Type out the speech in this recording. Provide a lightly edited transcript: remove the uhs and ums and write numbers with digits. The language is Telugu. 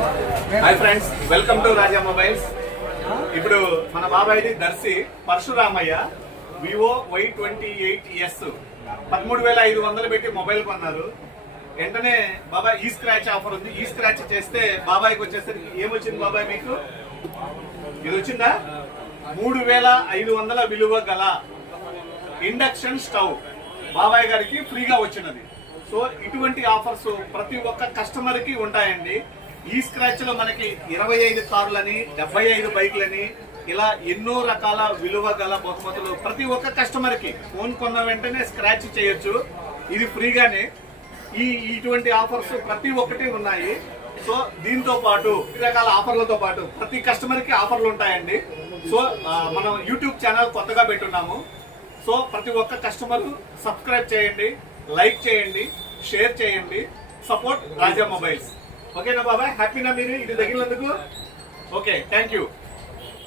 Hi friends, welcome to Raja mobiles. ఇప్పుడు మన బాబాయ్ది దర్శి పరశురామయ్య వివో Y28S 13,500 పెట్టి మొబైల్ కొన్నారు. వెంటనే బాబాయ్ ఈ స్క్రాచ్ ఆఫర్ ఉంది. ఈ స్క్రాచ్ చేస్తే బాబాయ్కి వచ్చేసరికి ఏమొచ్చింది బాబాయ్ మీకు? ఇది వచ్చిందా? 3,500 విలువ గల ఇండక్షన్ స్టవ్ బాబాయ్ గారికి ఫ్రీగా వచ్చినది. సో ఇటువంటి ఆఫర్స్ ప్రతి ఒక్క కస్టమర్ కి ఉంటాయండి. ఈ స్క్రాచ్ లో మనకి 25 కార్లని, 75 బైక్లని, ఇలా ఎన్నో రకాల విలువ గల బహుమతులు ప్రతి ఒక్క కస్టమర్ కి ఫోన్ కొన్న వెంటనే స్క్రాచ్ చేయొచ్చు. ఇది ఫ్రీగానే. ఇటువంటి ఆఫర్స్ ప్రతి ఒక్కటి ఉన్నాయి. సో దీంతో పాటు రకాల ఆఫర్లతో పాటు ప్రతి కస్టమర్ కి ఆఫర్లు ఉంటాయండి. సో మనం యూట్యూబ్ ఛానల్ కొత్తగా పెట్టున్నాము. సో ప్రతి ఒక్క కస్టమర్ సబ్స్క్రైబ్ చేయండి, లైక్ చేయండి, షేర్ చేయండి. సపోర్ట్ రాజా మొబైల్స్. ఓకేనా బాబాయ్? హ్యాపీనా మీరు ఇది తగిలినందుకు? Okay, thank you.